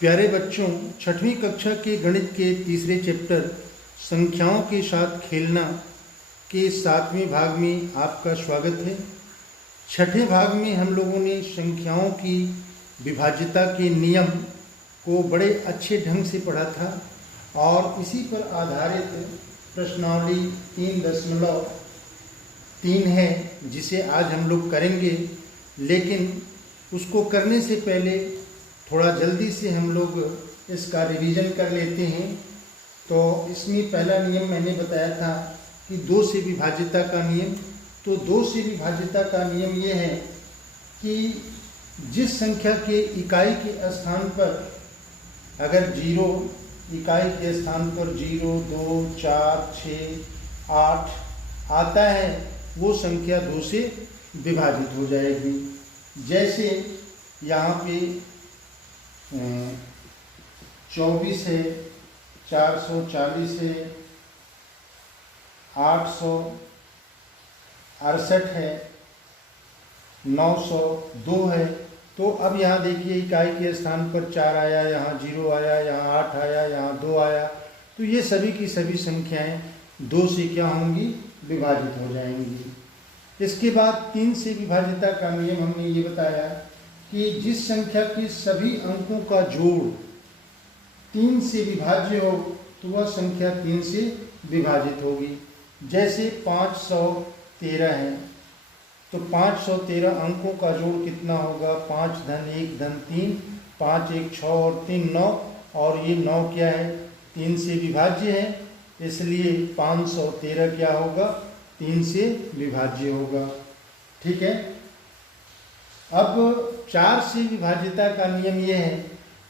प्यारे बच्चों, छठवीं कक्षा के गणित के तीसरे चैप्टर संख्याओं के साथ खेलना के 7वें भाग में आपका स्वागत है। छठे भाग में हम लोगों ने संख्याओं की विभाज्यता के नियम को बड़े अच्छे ढंग से पढ़ा था और इसी पर आधारित प्रश्नावली 3.3 है जिसे आज हम लोग करेंगे। लेकिन उसको करने से पहले थोड़ा जल्दी से हम लोग इसका रिवीजन कर लेते हैं। तो इसमें पहला नियम मैंने बताया था कि 2 से विभाज्यता का नियम। तो 2 से विभाज्यता का नियम ये है कि जिस संख्या के इकाई के स्थान पर अगर 0 इकाई के स्थान पर 0, 2, 4, 6, 8 आता है वो संख्या 2 से विभाजित हो जाएगी। जैसे यहाँ पे 24 है, 440 है, 868 है, 902 है। तो अब यहाँ देखिए इकाई के स्थान पर 4 आया, यहाँ 0 आया, यहाँ 8 आया, यहाँ 2 आया। तो ये सभी की सभी संख्याएं 2 से क्या होंगी? विभाजित हो जाएंगी। इसके बाद 3 से विभाज्यता का नियम हमने ये बताया कि जिस संख्या के सभी अंकों का जोड़ 3 से विभाज्य हो तो वह संख्या 3 से विभाजित होगी। जैसे 513 है तो 513 अंकों का जोड़ कितना होगा? 5 धन 1 धन 3, 5 1 6 और 3 9, और ये 9 क्या है? 3 से विभाज्य है, इसलिए 513 क्या होगा? 3 से विभाज्य होगा। ठीक है। अब 4 से विभाज्यता का नियम यह है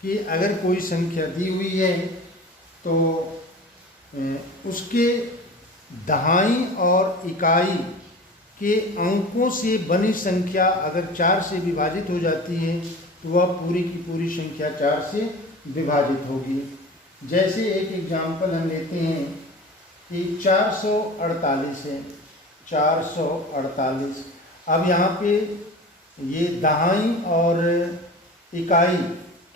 कि अगर कोई संख्या दी हुई है तो उसके दहाई और इकाई के अंकों से बनी संख्या अगर 4 से विभाजित हो जाती है तो वह पूरी की पूरी संख्या 4 से विभाजित होगी। जैसे एक एग्जाम्पल हम लेते हैं कि 448 है, 448। अब यहाँ पे ये दहाई और इकाई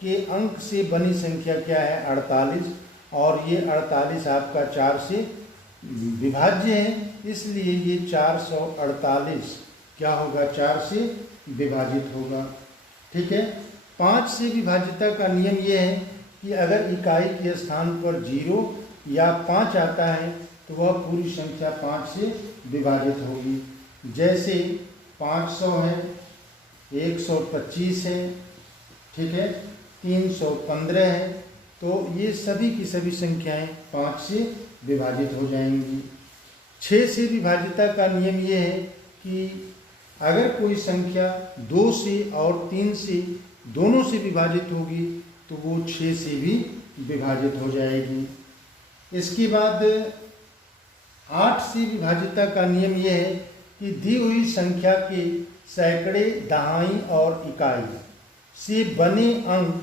के अंक से बनी संख्या क्या है? 48, और ये 48 आपका 4 से विभाज्य है, इसलिए ये 448 क्या होगा? 4 से विभाजित होगा। ठीक है। 5 से विभाज्यता का नियम ये है कि अगर इकाई के स्थान पर 0 या 5 आता है तो वह पूरी संख्या 5 से विभाजित होगी। जैसे 500 है, 125 है, ठीक है, 315 है। तो ये सभी की सभी संख्याएं 5 से विभाजित हो जाएंगी। 6 से विभाज्यता का नियम ये है कि अगर कोई संख्या 2 से और 3 से दोनों से विभाजित होगी तो वो 6 से भी विभाजित हो जाएगी। इसके बाद 8 से विभाज्यता का नियम यह है कि दी हुई संख्या के सैकड़े दहाई और इकाई से बने अंक,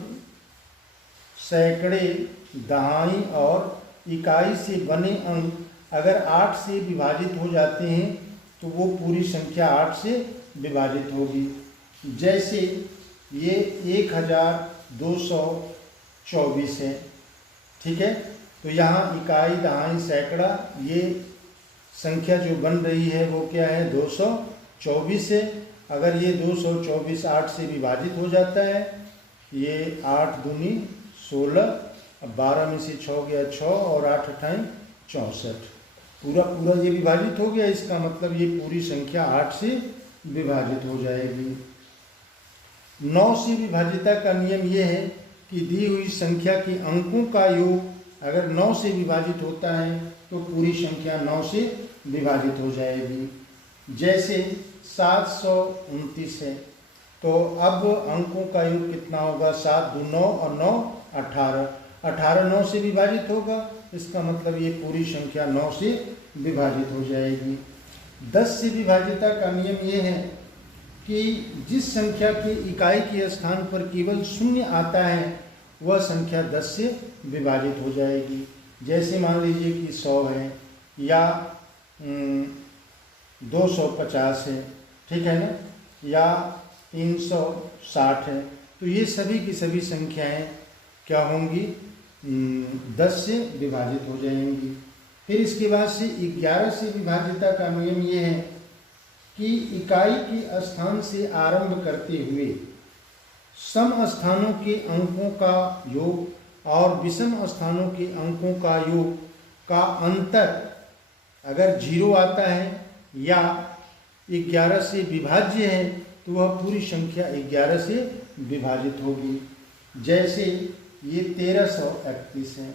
सैकड़े दहाई और इकाई से बने अंक अगर 8 से विभाजित हो जाते हैं तो वो पूरी संख्या 8 से विभाजित होगी। जैसे ये 1224 है। ठीक है। तो यहाँ इकाई दहाई सैकड़ा ये संख्या जो बन रही है वो क्या है? 224 है। अगर ये 224 8 से विभाजित हो जाता है, ये 8 दूनी 16, अब 12 में से 6 गया 6 और 8 अठाई 64, पूरा ये विभाजित हो गया। इसका मतलब ये पूरी संख्या 8 से विभाजित हो जाएगी। 9 से विभाज्यता का नियम ये है कि दी हुई संख्या के अंकों का योग अगर 9 से विभाजित होता है तो पूरी संख्या 9 से विभाजित हो जाएगी। जैसे 729 है तो अब अंकों का योग कितना होगा? 7 2 9 और 9 18, 18 9 से विभाजित होगा, इसका मतलब ये पूरी संख्या 9 से विभाजित हो जाएगी। 10 से विभाज्यता का नियम ये है कि जिस संख्या के इकाई के स्थान पर केवल 0 आता है वह संख्या 10 से विभाजित हो जाएगी। जैसे मान लीजिए कि 100 है या 250 है, ठीक है ना, या 360 है। तो ये सभी की सभी संख्याएं क्या होंगी, 10 से विभाजित हो जाएंगी। फिर इसके बाद से 11 से विभाज्यता का नियम ये है कि इकाई के स्थान से आरंभ करते हुए सम स्थानों के अंकों का योग और विषम स्थानों के अंकों का योग का अंतर अगर 0 आता है या 11 से विभाज्य है तो वह पूरी संख्या 11 से विभाजित होगी। जैसे ये 1331 है,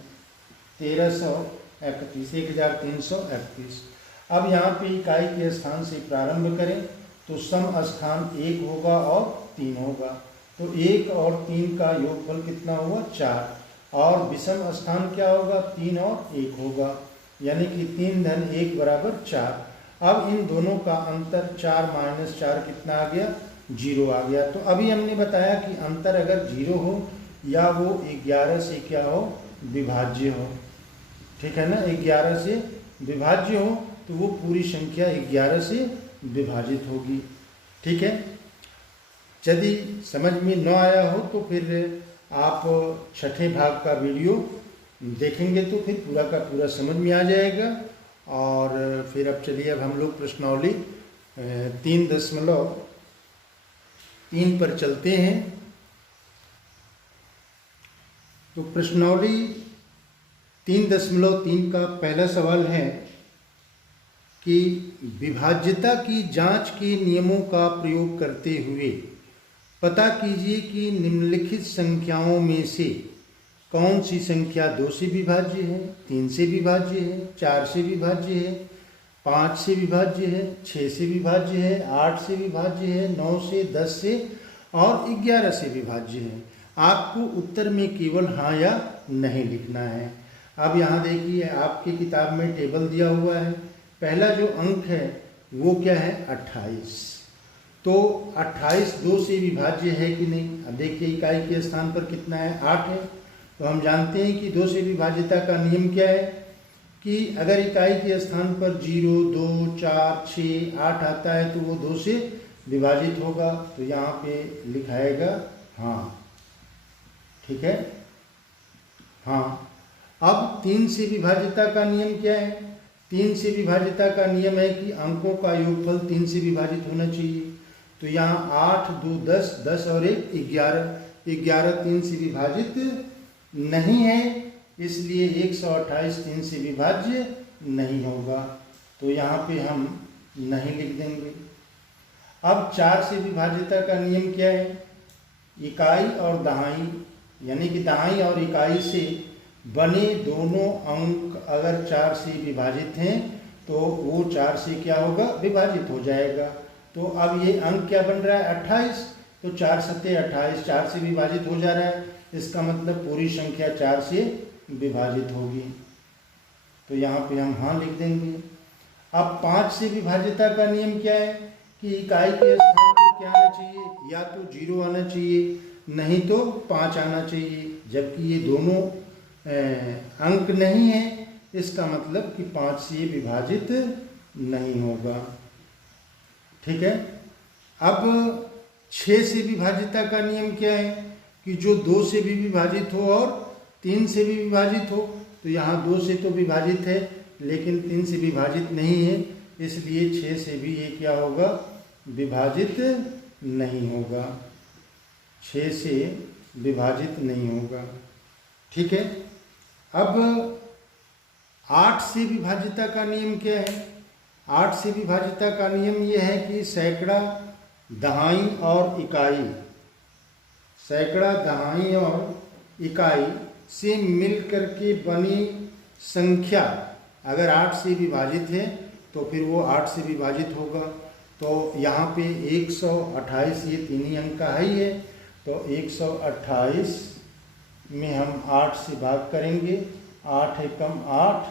1331, 1331। अब यहाँ पे इकाई के स्थान से प्रारंभ करें तो सम स्थान 1 होगा और 3 होगा, तो 1 और 3 का योगफल कितना हुआ, 4। और विषम स्थान क्या होगा, 3 और 1 होगा, यानी कि 3 धन 1 बराबर 4। अब इन दोनों का अंतर 4 माइनस 4 कितना आ गया, 0 आ गया। तो अभी हमने बताया कि अंतर अगर 0 हो या वो 11 से क्या हो, विभाज्य हो, ठीक है ना, 11 से विभाज्य हो तो वो पूरी संख्या 11 से विभाजित होगी, ठीक है। यदि समझ में न आया हो तो फिर आप छठे भाग का वीडियो देखेंगे तो फिर पूरा का पूरा समझ में आ जाएगा। और फिर अब चलिए, अब हम लोग प्रश्नावली 3.3 पर चलते हैं। तो प्रश्नावली 3.3 का पहला सवाल है कि विभाज्यता की जांच के नियमों का प्रयोग करते हुए पता कीजिए कि निम्नलिखित संख्याओं में से कौन सी संख्या 2 से विभाज्य है, 3 से विभाज्य है, 4 से विभाज्य है, 5 से विभाज्य है, 6 से विभाज्य है, 8 से विभाज्य है, 9 से, 10 से और 11 से विभाज्य है। आपको उत्तर में केवल हाँ या नहीं लिखना है। अब यहाँ देखिए, आपकी किताब में टेबल दिया हुआ है। पहला जो अंक है वो क्या है, 28। तो 28 2 से विभाज्य है कि नहीं। अब देखिए इकाई के स्थान पर कितना है, 8 है। तो हम जानते हैं कि 2 से विभाज्यता का नियम क्या है कि अगर इकाई के स्थान पर 0, 2, 4, 6, 8 आता है तो वो 2 से विभाजित होगा। तो यहाँ पे लिखाएगा हाँ, ठीक है, हाँ। अब 3 से विभाज्यता का नियम क्या है, 3 से विभाज्यता का नियम है कि अंकों का योगफल 3 से विभाजित होना चाहिए। तो यहाँ 8, 2, 10, 10 और 1, 11, 11 3 से विभाजित नहीं है, इसलिए 128 3 से विभाज्य नहीं होगा। तो यहाँ पे हम नहीं लिख देंगे। अब 4 से विभाज्यता का नियम क्या है, इकाई और दहाई, यानी कि दहाई और इकाई से बने दोनों अंक अगर 4 से विभाजित हैं तो वो 4 से क्या होगा, विभाजित हो जाएगा। तो अब ये अंक क्या बन रहा है, 28। तो 4 सत्ते 28, 4 से विभाजित हो जा रहा है, इसका मतलब पूरी संख्या 4 से विभाजित होगी। तो यहाँ पे हम हाँ लिख देंगे। अब 5 से विभाज्यता का नियम क्या है कि इकाई के स्थान पर क्या आना चाहिए, या तो 0 आना चाहिए नहीं तो 5 आना चाहिए, जबकि ये दोनों अंक नहीं है, इसका मतलब कि 5 से विभाजित नहीं होगा, ठीक है। अब 6 से विभाज्यता का नियम क्या है कि जो 2 से भी विभाजित हो और 3 से भी विभाजित हो। तो यहाँ 2 से तो विभाजित है लेकिन 3 से विभाजित नहीं है, इसलिए 6 से भी ये क्या होगा, विभाजित नहीं होगा, 6 से विभाजित नहीं होगा, ठीक है। अब 8 से विभाज्यता का नियम क्या है, 8 से विभाज्यता का नियम यह है कि सैकड़ा, दहाई और इकाई, सैकड़ा, दहाई और इकाई से मिलकर के बनी संख्या अगर 8 से विभाजित है तो फिर वो 8 से विभाजित होगा। तो यहाँ पे 128 ये 3 ही अंक का ही है, तो 128 में हम 8 से भाग करेंगे, 8 एकम 8,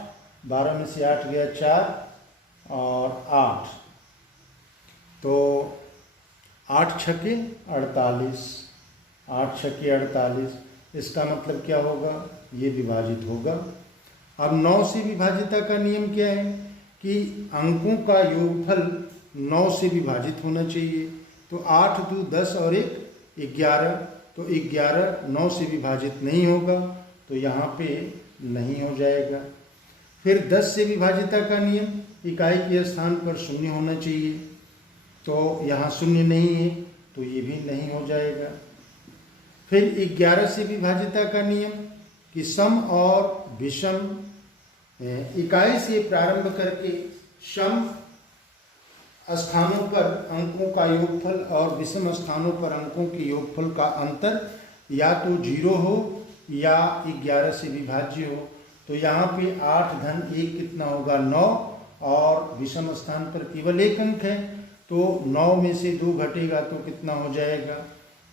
12 में से 8 गया 4 और 8, तो 8 छक्के 48, 8 छक्के 48, इसका मतलब क्या होगा, ये विभाजित होगा। अब 9 से विभाज्यता का नियम क्या है कि अंकों का योगफल 9 से विभाजित होना चाहिए। तो 8, 2, 10 और 1, 11, तो 11 9 से विभाजित नहीं होगा, तो यहाँ पे नहीं हो जाएगा। फिर 10 से विभाजिता का नियम, इकाई के स्थान पर शून्य होना चाहिए, तो यहाँ शून्य नहीं है, तो ये भी नहीं हो जाएगा। फिर 11 से विभाजिता का नियम कि सम और विषम इकाई से प्रारंभ करके सम स्थानों पर अंकों का योगफल और विषम स्थानों पर अंकों के योगफल का अंतर या तो 0 हो या 11 से विभाज्य हो। तो यहाँ पे 8 धन 1 कितना होगा 9, और विषम स्थान पर केवल 1 अंक है, तो 9 में से 2 घटेगा तो कितना हो जाएगा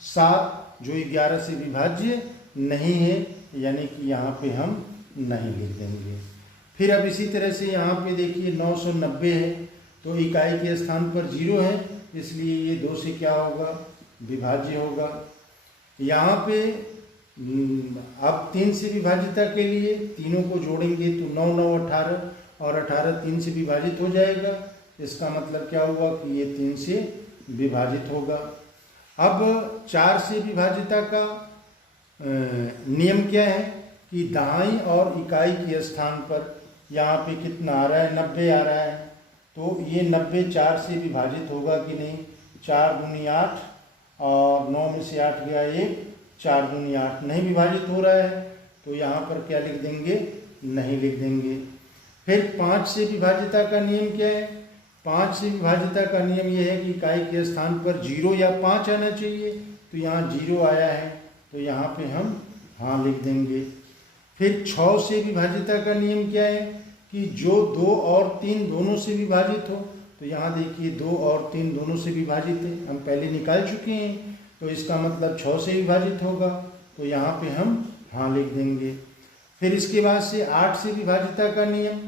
7, जो 11 से विभाज्य नहीं है, यानी कि यहाँ पे हम नहीं लिख देंगे। फिर अब इसी तरह से यहाँ पे देखिए 990 है, तो इकाई के स्थान पर 0 है, इसलिए ये 2 से क्या होगा विभाज्य होगा। यहाँ पे अब 3 से विभाजिता के लिए तीनों को जोड़ेंगे तो 9 9 18, और 18 3 से विभाजित हो जाएगा, इसका मतलब क्या हुआ कि ये 3 से विभाजित होगा। अब 4 से विभाजिता का नियम क्या है कि दाईं और इकाई के स्थान पर यहाँ पे कितना आ रहा है 90 आ रहा है, तो ये 90 4 से विभाजित होगा कि नहीं, 4 दूनी 8 और 9 में से 8 गया 1, 4 दूनी 8 नहीं विभाजित हो रहा है, तो यहाँ पर क्या लिख देंगे नहीं लिख देंगे। फिर 5 से विभाजिता का नियम क्या है, 5 से विभाजिता का नियम यह है कि इकाई के स्थान पर 0 या 5 आना चाहिए, तो यहाँ 0 आया है, तो यहाँ पे हम हाँ लिख देंगे। फिर 6 से विभाजिता का नियम क्या है कि जो 2 और 3 दोनों से विभाजित हो, तो यहाँ देखिए 2 और 3 दोनों से विभाजित है, हम पहले निकाल चुके हैं, तो इसका मतलब 6 से विभाजित होगा, तो यहाँ पे हम हाँ लिख देंगे। फिर इसके बाद से 8 से विभाजिता का नियम,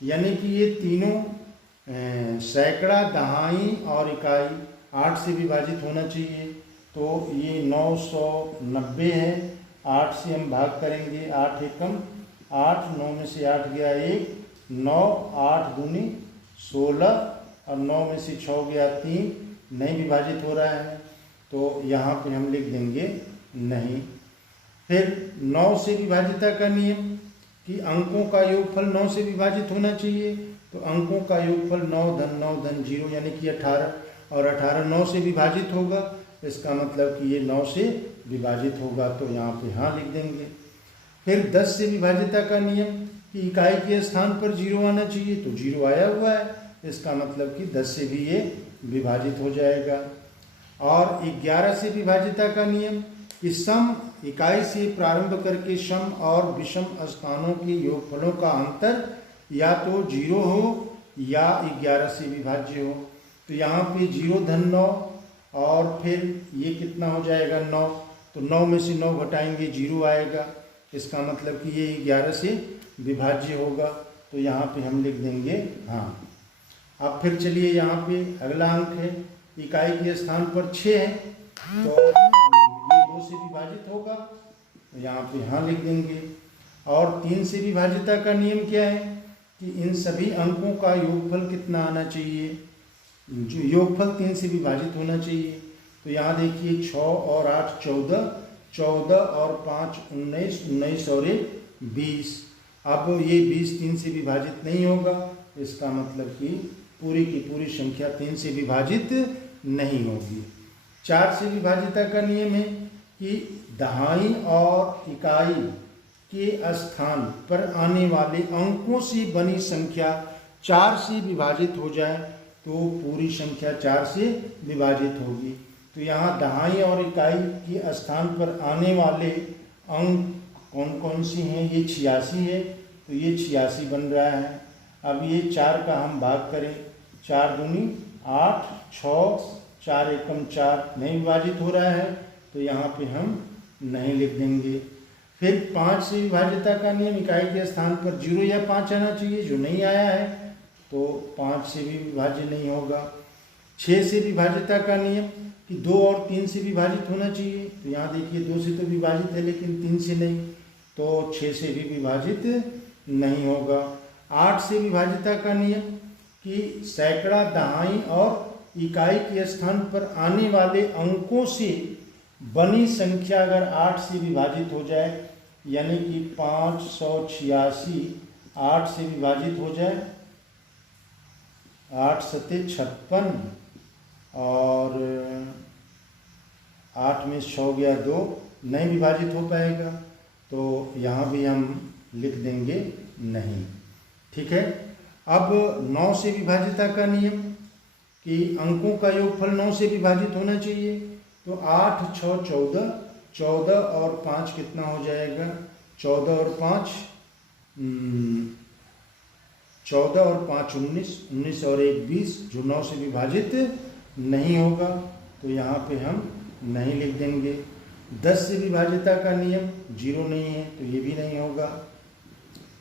यानी कि ये तीनों सैकड़ा दहाई और इकाई 8 से विभाजित होना चाहिए, तो ये 990 है, 8 से हम भाग करेंगे, 8 एकम 8, 9 में से 8 गया 1, 9, 8 दूनी 16 और 9 में से 6 गया 3, नहीं विभाजित हो रहा है, तो यहाँ पे हम लिख देंगे नहीं। फिर 9 से विभाजिता का नियम कि अंकों का योगफल 9 से विभाजित होना चाहिए, तो अंकों का योगफल 9 धन 9 धन 0 यानी कि 18, और 18 9 से विभाजित होगा, इसका मतलब कि ये 9 से विभाजित होगा, तो यहाँ पे हाँ लिख देंगे। फिर 10 से विभाजिता का नियम कि इकाई के स्थान पर 0 आना चाहिए, तो 0 आया हुआ है, इसका मतलब कि 10 से भी ये विभाजित हो जाएगा। और 11 से विभाजिता का नियम कि सम इकाई से प्रारंभ करके सम और विषम स्थानों के योगफलों का अंतर या तो 0 हो या 11 से विभाज्य हो, तो यहाँ पे 0 धन 9 और फिर ये कितना हो जाएगा 9, तो 9 में से 9 घटाएंगे 0 आएगा, इसका मतलब कि ये 11 से विभाज्य होगा, तो यहाँ पे हम लिख देंगे हाँ। अब फिर चलिए यहाँ पे अगला अंक है, इकाई के स्थान पर 6 है, तो ये 2 से विभाजित होगा, तो यहाँ पे हाँ लिख देंगे। और 3 से विभाजिता का नियम क्या है कि इन सभी अंकों का योगफल कितना आना चाहिए, जो योगफल 3 से विभाजित होना चाहिए, तो यहाँ देखिए 6 और 8 14, 14 और 5 19, 19 और 1 20। अब ये 20 3 से विभाजित नहीं होगा, इसका मतलब कि पूरी की पूरी संख्या 3 से विभाजित नहीं होगी। 4 से विभाजिता का नियम है कि दहाई और इकाई के स्थान पर आने वाले अंकों से बनी संख्या 4 से विभाजित हो जाए तो पूरी संख्या 4 से विभाजित होगी। तो यहाँ दहाई और इकाई के स्थान पर आने वाले अंक कौन कौन सी हैं, ये 86 है, तो ये 86 बन रहा है। अब ये 4 का हम भाग करें, 4 दूनी 8, 6, 4 एकम 4 नहीं विभाजित हो रहा है, तो यहाँ पे हम नहीं लिख देंगे। फिर 5 से विभाजिता का नियम, इकाई के स्थान पर 0 या 5 आना चाहिए, जो नहीं आया है तो 5 से भी विभाज्य नहीं होगा। 6 से विभाजिता का नियम कि 2 और 3 से विभाजित होना चाहिए, तो यहाँ देखिए 2 से तो विभाजित है लेकिन 3 से नहीं, तो 6 से भी विभाजित नहीं होगा। 8 से विभाजिता का नियम कि सैकड़ा, दहाई और इकाई के स्थान पर आने वाले अंकों से बनी संख्या अगर 8 से विभाजित हो जाए, यानी कि 586 8 से विभाजित हो जाए, 8 सते 56 और 8 में 6 गया 2, नहीं विभाजित हो पाएगा, तो यहाँ भी हम लिख देंगे नहीं। ठीक है। अब 9 से विभाजिता का नियम कि अंकों का योगफल 9 से विभाजित होना चाहिए, तो 8 6 14, 14 और 5 कितना हो जाएगा, 14 और 5 14 और 5 19, 19 और 1 20, जो 9 से विभाजित नहीं होगा, तो यहाँ पे हम नहीं लिख देंगे। 10 से विभाजिता का नियम 0 नहीं है, तो ये भी नहीं होगा।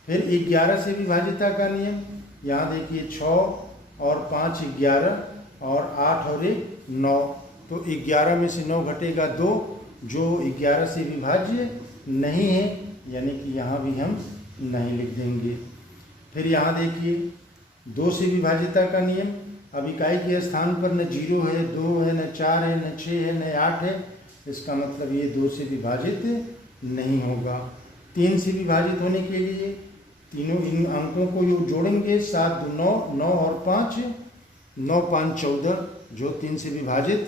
फिर 11 से विभाजिता का नियम, यहाँ देखिए 6 और 5 11 और 8 और 1 9, तो 11 में से 9 घटेगा 2, जो 11 से विभाज्य नहीं है, यानी कि यहाँ भी हम नहीं लिख देंगे। फिर यहाँ देखिए 2 से विभाजिता का नियम, अब इकाई के स्थान पर न 0 है, 2 है, न 4 है, न 6 है, न 8 है, इसका मतलब ये 2 से विभाजित नहीं होगा। 3 से विभाजित होने के लिए तीनों इन अंकों को योग जोड़ेंगे, 7 2 9, 9 और 5 9 5 14, जो 3 से विभाजित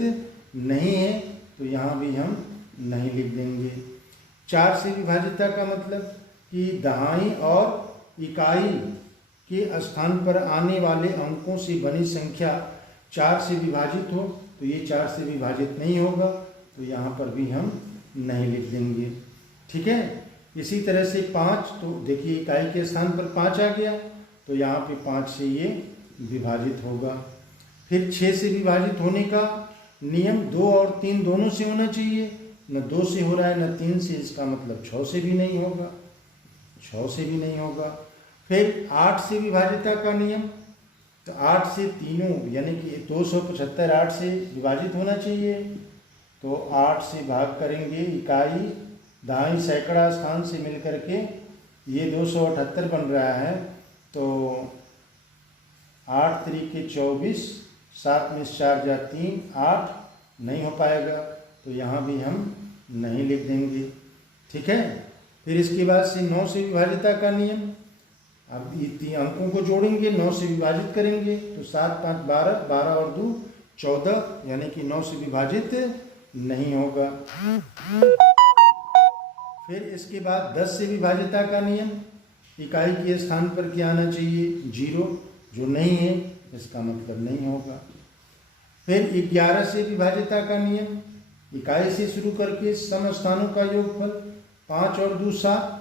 नहीं है, तो यहाँ भी हम नहीं लिख देंगे। 4 से विभाजिता का मतलब कि दहाई और इकाई के स्थान पर आने वाले अंकों से बनी संख्या 4 से विभाजित हो, तो ये 4 से विभाजित नहीं होगा, तो यहाँ पर भी हम नहीं लिख देंगे। ठीक है। इसी तरह से 5, तो देखिए इकाई के स्थान पर 5 आ गया, तो यहाँ पे 5 से ये विभाजित होगा। फिर 6 से विभाजित होने का नियम 2 और 3 दोनों से होना चाहिए, न 2 से हो रहा है न 3 से, इसका मतलब 6 से भी नहीं होगा, 6 से भी नहीं होगा। फिर 8 से विभाजिता का नियम, तो 8 से तीनों यानी कि 275 8 से विभाजित होना चाहिए, तो 8 से भाग करेंगे, इकाई दहाई सैकड़ा स्थान से मिलकर के ये 278 बन रहा है, तो 8 तरीके 24, 7 में 4 जा 3 8, नहीं हो पाएगा, तो यहाँ भी हम नहीं लिख देंगे। ठीक है। फिर इसके बाद से 9 से विभाजिता का नियम, अब ये 3 अंकों को जोड़ेंगे, 9 से विभाजित करेंगे, तो 7 5 12, 12 और 2 14, यानी कि 9 से विभाजित नहीं होगा। फिर इसके बाद 10 से विभाजिता का नियम, इकाई के स्थान पर क्या आना चाहिए, 0, जो नहीं है, इसका मतलब नहीं होगा। फिर 11 से विभाजिता का नियम, इकाई से शुरू करके सम स्थानों का योगफल 5 और 2 7,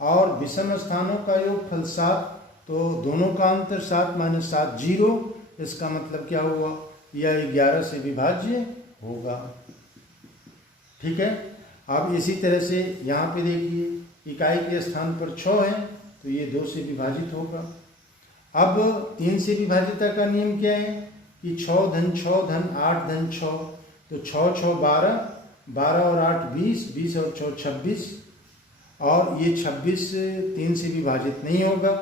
और विषम स्थानों का योगफल 7, तो दोनों का अंतर 7 - 7 0, इसका मतलब क्या हुआ, यह 11 से विभाज्य होगा। ठीक है। अब इसी तरह से यहाँ पे देखिए इकाई के स्थान पर 6 है, तो ये 2 से विभाजित होगा। अब 3 से विभाजिता का नियम क्या है कि 6 धन 6 धन 8 धन 6, तो 6 6 12, 12 और 8 20, 20 और 6 26, और ये 26 3 से विभाजित नहीं होगा,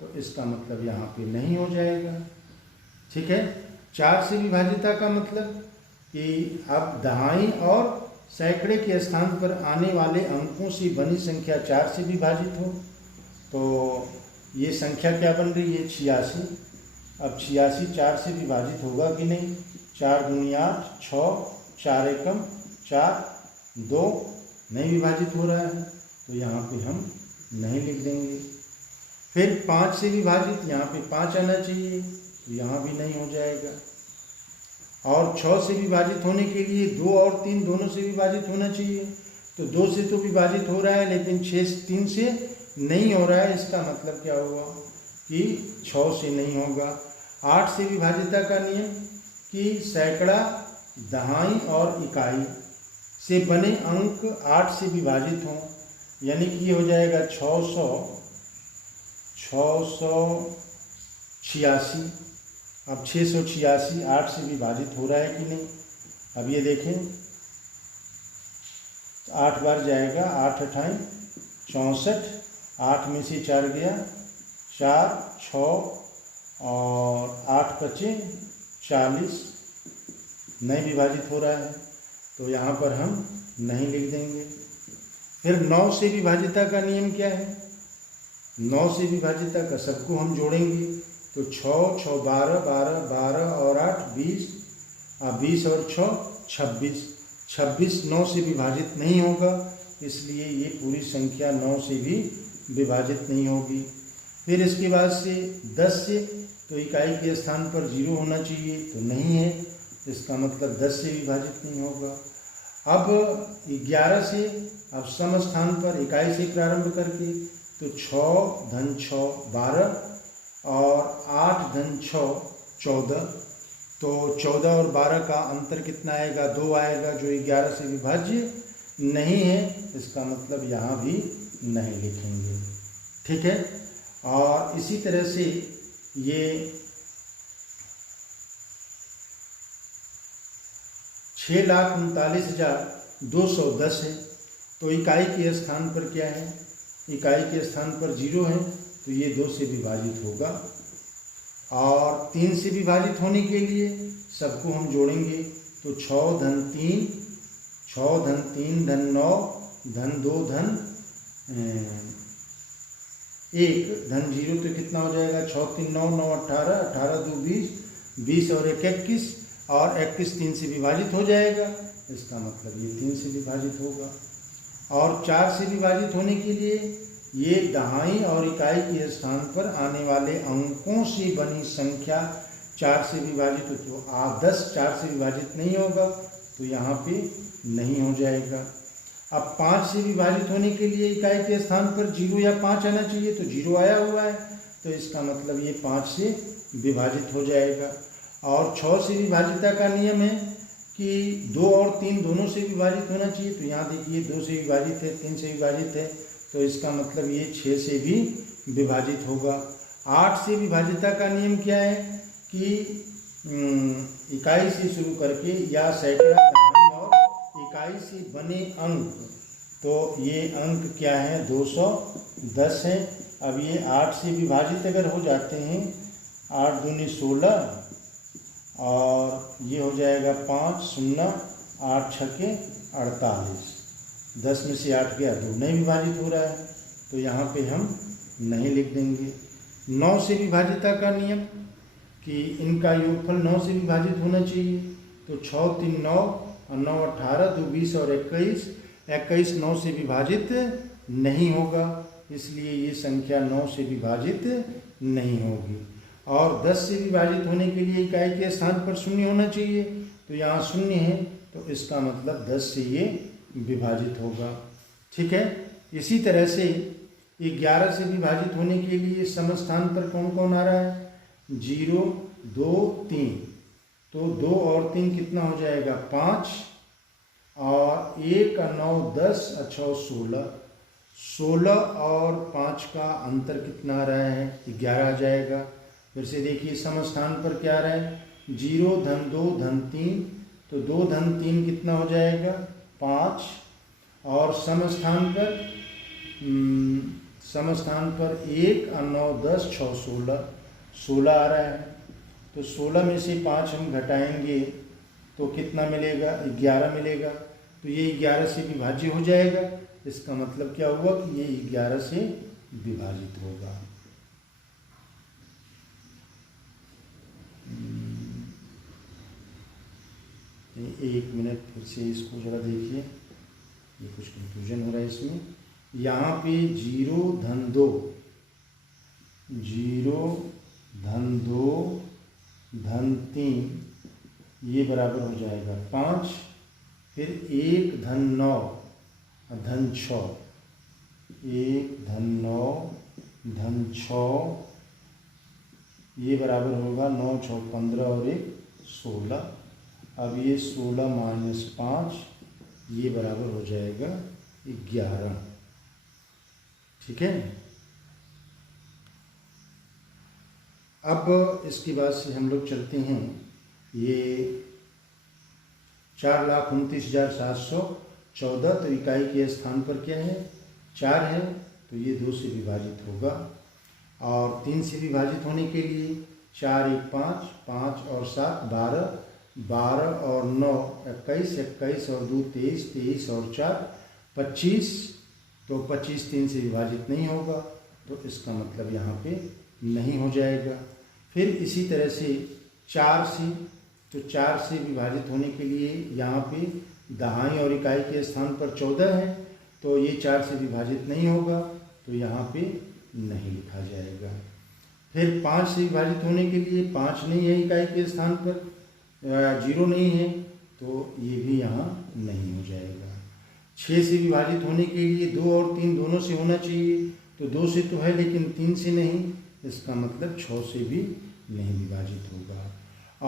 तो इसका मतलब यहाँ पे नहीं हो जाएगा। ठीक है। 4 से विभाजिता का मतलब कि अब दहाई और सैकड़े के स्थान पर आने वाले अंकों से बनी संख्या 4 से विभाजित हो, तो ये संख्या क्या बन रही है, 86। अब 86 4 से विभाजित होगा कि नहीं, 4 दूनी 8, 6, 4 एकम 4, 2, नहीं विभाजित हो रहा है, तो यहाँ पे हम नहीं लिख देंगे। फिर 5 से विभाजित, यहाँ पे 5 आना चाहिए, तो यहाँ भी नहीं हो जाएगा। और 6 से विभाजित होने के लिए 2 और 3 दोनों से विभाजित होना चाहिए, तो 2 से तो विभाजित हो रहा है, लेकिन 6 3 से नहीं हो रहा है, इसका मतलब क्या हुआ कि 6 से नहीं होगा। 8 से विभाजिता का नियम कि सैकड़ा दहाई और इकाई से बने अंक 8 से विभाजित हों, यानी कि ये हो जाएगा 686। अब 686 8 से विभाजित हो रहा है कि नहीं, अब ये देखें, 8 बार जाएगा, 8 अठाई 64, 8 में से 4 गया 4, 6 और 8 बचे 40, नहीं विभाजित हो रहा है, तो यहाँ पर हम नहीं लिख देंगे। फिर 9 से विभाजिता का नियम क्या है? 9 से विभाजिता का सबको हम जोड़ेंगे तो 6 6 12 12 12 और 8 20 20 और 6 26 26 9 से विभाजित नहीं होगा, इसलिए ये पूरी संख्या 9 से भी विभाजित नहीं होगी। फिर इसके बाद से 10 से, तो इकाई के स्थान पर 0 होना चाहिए, तो नहीं है, इसका मतलब 10 से विभाजित नहीं होगा। अब 11 से, अब सम स्थान पर इकाई से प्रारंभ करके तो 6 धन 6 12 और 8 धन 6 14, तो 14 और 12 का अंतर कितना आएगा? 2 आएगा, जो 11 से विभाज्य नहीं है, इसका मतलब यहाँ भी नहीं लिखेंगे। ठीक है। और इसी तरह से ये 6,39,210 है, तो इकाई के स्थान पर क्या है? इकाई के स्थान पर 0 है, तो ये 2 से विभाजित होगा। और 3 से विभाजित होने के लिए सबको हम जोड़ेंगे तो 6 धन 3 6 धन 3 धन 9 धन 2 धन 1 धन 0, तो कितना हो जाएगा? 6 3 9 9 18 18 2 20 20 और 1 21, और 21 3 से विभाजित हो जाएगा, इसका मतलब ये 3 से विभाजित होगा। और 4 से विभाजित होने के लिए ये दहाई और इकाई के स्थान पर आने वाले अंकों से बनी संख्या 4 से विभाजित हो, तो 10 4 से विभाजित नहीं होगा, तो यहाँ पे नहीं हो जाएगा। अब 5 से विभाजित होने के लिए इकाई के स्थान पर 0 या 5 आना चाहिए, तो 0 आया हुआ है, तो इसका मतलब ये 5 से विभाजित हो जाएगा। और 6 से विभाजिता का नियम है कि 2 और 3 दोनों से विभाजित होना चाहिए, तो यहाँ देखिए 2 से विभाजित है, 3 से विभाजित है, तो इसका मतलब ये 6 से भी विभाजित होगा। 8 से विभाजिता का नियम क्या है कि इकाई से शुरू करके या सैकड़ा, दहाई और इकाई से बने अंक, तो ये अंक क्या है? 210 है। अब ये 8 से विभाजित अगर हो जाते हैं, 8 दूनी 16 और ये हो जाएगा 5 0 8 छके 48, 10 में से 8 गया, 2 नहीं विभाजित हो रहा है, तो यहाँ पे हम नहीं लिख देंगे। 9 से विभाजिता का नियम कि इनका योगफल 9 से विभाजित होना चाहिए, तो 6 3 9 और 9 18 2 20 और 21 21 9 से विभाजित नहीं होगा, इसलिए ये संख्या 9 से विभाजित नहीं होगी। और 10 से विभाजित होने के लिए इकाई के स्थान पर 0 होना चाहिए, तो यहाँ 0 है, तो इसका मतलब 10 से ये विभाजित होगा। ठीक है। इसी तरह से 11 से विभाजित होने के लिए सम स्थान पर कौन कौन आ रहा है? 0 2 3, तो 2 और 3 कितना हो जाएगा? 5, और 1 और 9 10 अच्छा 16, 16 और 5 का अंतर कितना आ रहा है? 11 आ जाएगा। फिर से देखिए सम स्थान पर क्या आ रहा है? 0 धन 2 धन 3, तो 2 धन 3 कितना हो जाएगा? 5, और सम स्थान पर 1 और 9 10 6 16, 16 आ रहा है, तो 16 में से 5 हम घटाएंगे तो कितना मिलेगा? 11 मिलेगा, तो ये 11 से विभाज्य हो जाएगा। इसका मतलब क्या हुआ कि ये 11 से विभाजित होगा। एक मिनट फिर से इसको जरा देखिए, ये कुछ कंफ्यूजन हो रहा है इसमें। यहाँ पे 0 धन 2 0 धन 2 धन 3 ये बराबर हो जाएगा 5, फिर 1 धन 9 धन 6, 1 धन 9 धन 6 ये बराबर होगा 9 6 15 और 1 16। अब ये 16 माइनस 5 ये बराबर हो जाएगा 11। ठीक है। अब इसके बाद से हम लोग चलते हैं, ये 4,29,714, तो इकाई के स्थान पर क्या है? 4 है, तो ये 2 से विभाजित होगा। और 3 से विभाजित होने के लिए 4 1 5 5 और 7 12 12 और 9 21, 21 और 2 23, 23 और 4 25, तो 25 3 से विभाजित नहीं होगा, तो इसका मतलब यहाँ पे नहीं हो जाएगा। फिर इसी तरह से 4 से, तो 4 से विभाजित होने के लिए यहाँ पे दहाई और इकाई के स्थान पर 14 है, तो ये 4 से विभाजित नहीं होगा, तो यहाँ पे नहीं लिखा जाएगा। फिर 5 से विभाजित होने के लिए 5 नहीं है इकाई के स्थान पर, 0 नहीं है, तो ये भी यहाँ नहीं हो जाएगा। 6 से विभाजित होने के लिए 2 और 3 दोनों से होना चाहिए, तो 2 से तो है लेकिन 3 से नहीं, इसका मतलब 6 से भी नहीं विभाजित होगा।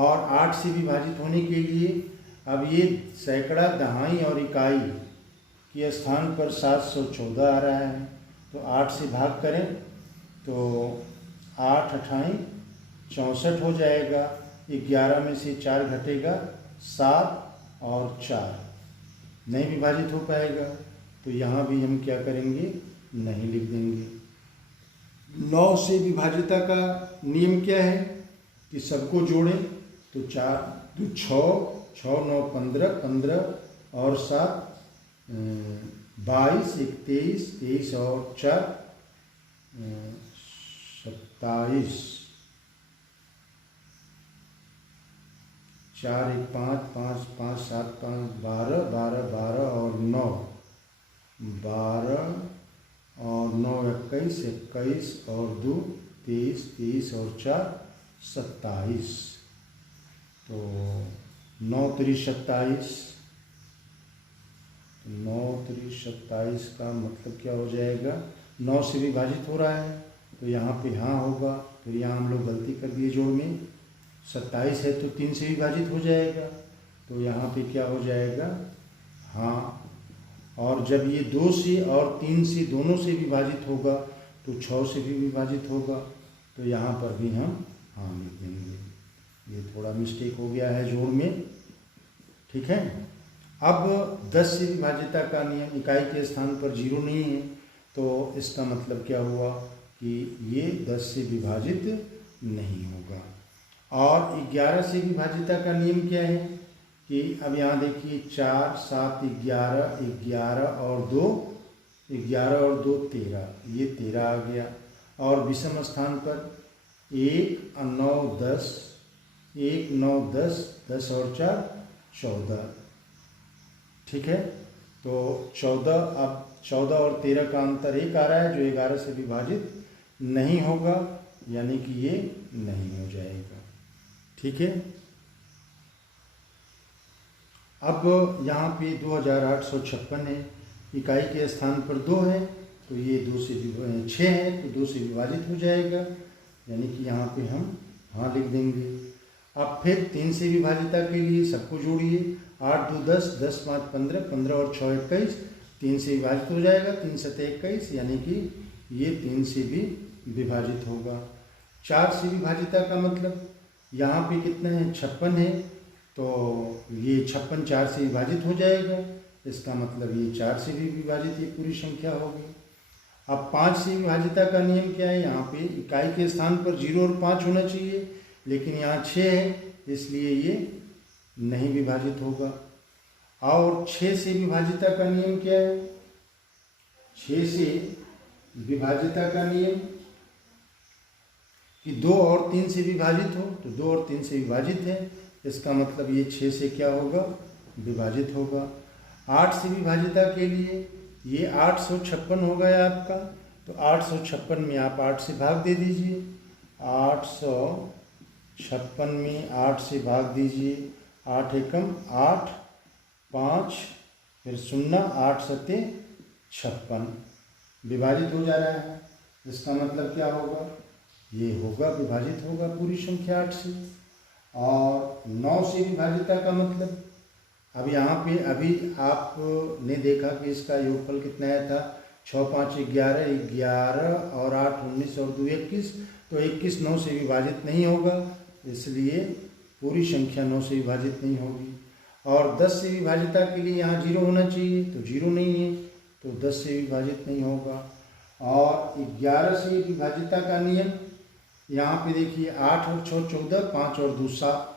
और 8 से विभाजित होने के लिए अब ये सैकड़ा, दहाई और इकाई के स्थान पर 714 आ रहा है, तो 8 से भाग करें तो 8 अठाई 64 हो जाएगा। 11 में से 4 घटेगा 7 और 4 नहीं विभाजित हो पाएगा, तो यहाँ भी हम क्या करेंगे, नहीं लिख देंगे। 9 से विभाजिता का नियम क्या है कि सबको जोड़ें, तो 4 तो 6 9 15, 15 और 7 22, 21, 23 और 4 27, 4 1 5 5 5 7 5 12 12 12 और 9 12 और 9 21, 21 और 2 23, 23 और 4 27, तो 9 3 27, 9 3 27 का मतलब क्या हो जाएगा, 9 से विभाजित हो रहा है, तो यहाँ पे हाँ होगा। फिर यहाँ हम लोग गलती कर दिए जोड़ में, 27 है तो 3 से विभाजित हो जाएगा, तो यहाँ पे क्या हो जाएगा, हाँ। और जब ये 2 से और 3 से दोनों से विभाजित होगा तो 6 से भी विभाजित होगा, तो यहाँ पर भी हम हाँ लिख देंगे। ये थोड़ा मिस्टेक हो गया है जोड़ में, ठीक है। अब 10 से विभाजिता का नियम, इकाई के स्थान पर 0 नहीं है, तो इसका मतलब क्या हुआ कि ये 10 से विभाजित नहीं होगा। और 11 से विभाजिता का नियम क्या है कि अब यहाँ देखिए 4 7 11, 11 और 2 11 और 2 13, ये 13 आ गया। और विषम स्थान पर 1 9 10, 1 9 10, 10 और 4 14, ठीक है। तो 14, अब 14 और 13 का अंतर 1 आ रहा है, जो 11 से विभाजित नहीं होगा, यानी कि ये नहीं हो जाएगा, ठीक है। अब यहाँ पे 2856 है, इकाई के स्थान पर 2 है, तो ये 2 से 6 है तो 2 से विभाजित हो जाएगा, यानी कि यहाँ पे हम हाँ लिख देंगे। अब फिर 3 से विभाजिता के लिए सबको जोड़िए, 8 2 10, 10 5 15, 15 और 6 21, 3 से विभाजित हो जाएगा, 3 7 21, यानी कि ये 3 से भी विभाजित होगा। 4 से विभाजिता का मतलब यहाँ पे कितना है, 56 है, तो ये 56 4 से विभाजित हो जाएगा, इसका मतलब ये 4 से भी विभाजित ये पूरी संख्या होगी। अब 5 से विभाजिता का नियम क्या है, यहाँ पे इकाई के स्थान पर 0 और 5 होना चाहिए, लेकिन यहाँ 6 है, इसलिए ये नहीं विभाजित होगा। और 6 से विभाजिता का नियम क्या है, 6 से विभाजिता का नियम कि 2 और 3 से विभाजित हो, तो 2 और 3 से विभाजित है, इसका मतलब ये 6 से क्या होगा, विभाजित होगा। 8 से विभाजिता के लिए ये 856 हो गया आपका, तो 856 में आप 8 से भाग दे दीजिए, 856 में 8 से भाग दीजिए, 8 एकम 8, 5 फिर 0, 8 7 56, विभाजित हो जा रहा है, इसका मतलब क्या होगा, ये होगा विभाजित होगा पूरी संख्या 8 से। और 9 से विभाजिता का मतलब, अब यहाँ पे अभी आपने देखा कि इसका योगफल कितना आया था, 6 5 11, 11 और 8 19 और 2 21, तो 21 9 से विभाजित नहीं होगा, इसलिए पूरी संख्या 9 से विभाजित नहीं होगी। और 10 से विभाजिता के लिए यहाँ 0 होना चाहिए, तो 0 नहीं है, तो 10 से विभाजित नहीं होगा। और 11 से विभाजिता का नियम, यहाँ पे देखिए 8 और 6 14, 5 और 2 7,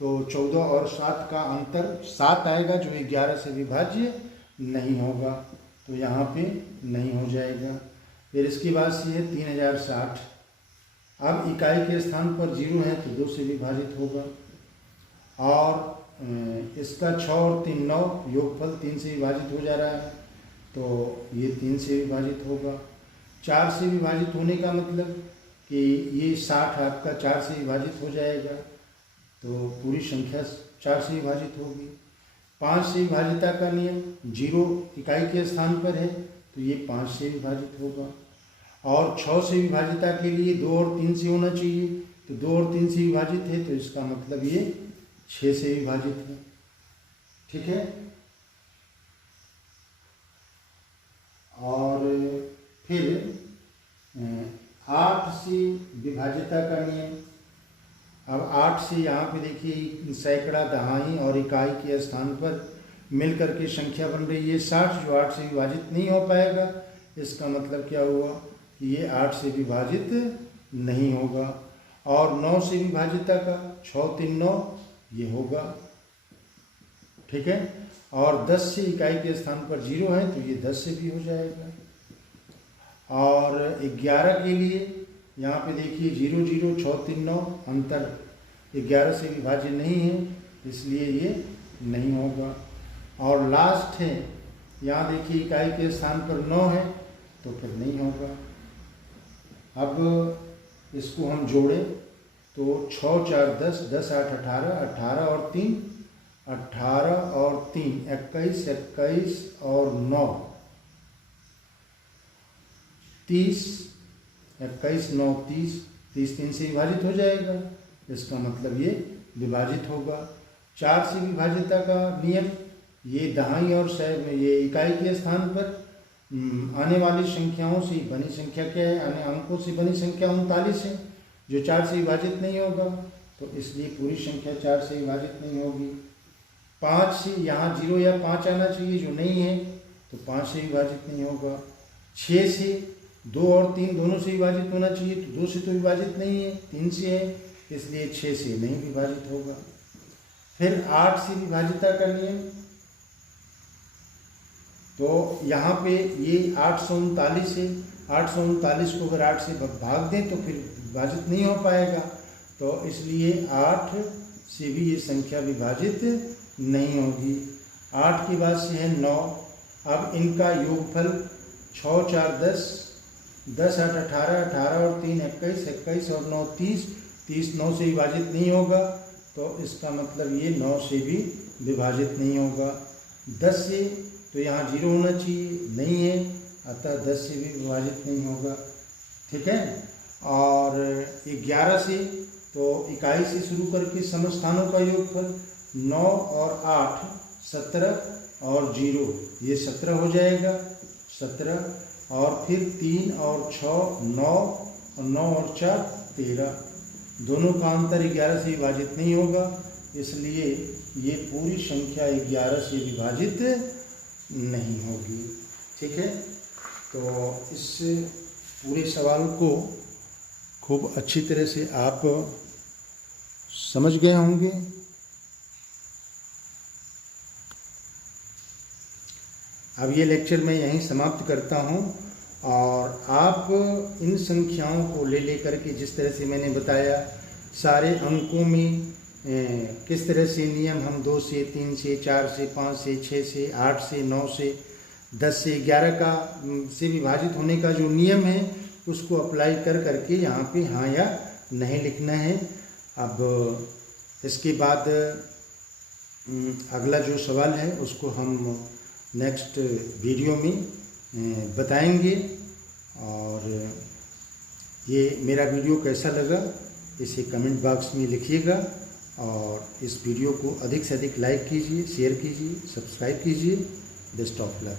तो 14 और 7 का अंतर 7 आएगा, जो 11 से विभाज्य नहीं होगा, तो यहाँ पे नहीं हो जाएगा। फिर इसके बाद से है 3060। अब इकाई के स्थान पर 0 है तो 2 से विभाजित होगा, और इसका 6 और 3 9, योगफल 3 से विभाजित हो जा रहा है, तो ये 3 से विभाजित होगा। 4 से विभाजित होने का मतलब कि ये 60 आपका 4 से विभाजित हो जाएगा, तो पूरी संख्या 4 से विभाजित होगी। 5 से विभाजिता का नियम, 0 इकाई के स्थान पर है तो ये 5 से विभाजित होगा, और 6 से विभाजिता के लिए 2 और 3 से होना चाहिए, तो 2 और 3 से विभाजित है तो इसका मतलब ये 6 से विभाजित है। ठीक है, और फिर 8 से विभाजिता का नियम। अब 8 से यहाँ पे देखिए सैकड़ा, दहाई और इकाई के स्थान पर मिलकर के संख्या बन रही है 60, जो 8 से विभाजित नहीं हो पाएगा। इसका मतलब क्या हुआ कि ये 8 से विभाजित नहीं होगा। और 9 से विभाजिता का 6 3 9 ये होगा। ठीक है, और 10 से इकाई के स्थान पर 0 है तो ये 10 से भी हो जाएगा। और 11 के लिए यहाँ पे देखिए 0 0 6 3 9 अंतर 11 से विभाज्य नहीं है, इसलिए ये नहीं होगा। और लास्ट है, यहाँ देखिए इकाई के स्थान पर 9 है तो फिर नहीं होगा। अब इसको हम जोड़ें तो 6 4 10 10 8 18 18 और 3 18 और 3 21 21 और 9 30 21 9 30 30 3 से विभाजित हो जाएगा, इसका मतलब ये विभाजित होगा। 4 से विभाजिता का नियम, ये दहाई और ये इकाई के स्थान पर आने वाली संख्याओं से बनी संख्या क्या है, आने अंकों से बनी संख्या 39 है, जो 4 से विभाजित नहीं होगा, तो इसलिए पूरी संख्या 4 से विभाजित नहीं होगी। 5 से यहाँ 0 या 5 आना चाहिए, जो नहीं है, तो 5 से विभाजित नहीं होगा। 6 से 2 और 3 दोनों से विभाजित होना चाहिए, तो 2 से तो विभाजित नहीं है, 3 से है, इसलिए 6 से नहीं विभाजित होगा। फिर 8 से विभाजिता का नियम, तो यहाँ पे ये 839 है, 839 को अगर 8 से भाग दें तो फिर विभाजित नहीं हो पाएगा, तो इसलिए 8 से भी ये संख्या विभाजित नहीं होगी। 8 के बाद से है 9। अब इनका योगफल 6 4 10 10 8 18 18 और 3 21 21 और 9 30 30 9 से विभाजित नहीं होगा, तो इसका मतलब ये 9 से भी विभाजित नहीं होगा। 10 से तो यहाँ 0 होना चाहिए, नहीं है, अतः 10 से भी विभाजित नहीं होगा। ठीक है, और 11 से तो इकाई से शुरू करके समस्थानों का योगफल 9 और 8 17 और 0 ये 17 हो जाएगा, 17, और फिर 3 और 6 9 और 9 और 4 13, दोनों का अंतर 11 से विभाजित नहीं होगा, इसलिए ये पूरी संख्या 11 से विभाजित नहीं होगी। ठीक है, तो इस पूरे सवाल को खूब अच्छी तरह से आप समझ गए होंगे। अब ये लेक्चर मैं यहीं समाप्त करता हूँ, और आप इन संख्याओं को ले कर के जिस तरह से मैंने बताया, सारे अंकों में किस तरह से नियम हम 2 से 3 से 4 से 5 से 6 से 8 से 9 से 10 से 11 का से विभाजित होने का जो नियम है उसको अप्लाई कर करके यहाँ पे हाँ या नहीं लिखना है। अब इसके बाद अगला जो सवाल है उसको हम नेक्स्ट वीडियो में बताएंगे। और ये मेरा वीडियो कैसा लगा इसे कमेंट बॉक्स में लिखिएगा, और इस वीडियो को अधिक से अधिक लाइक कीजिए, शेयर कीजिए, सब्सक्राइब कीजिए। Best of luck.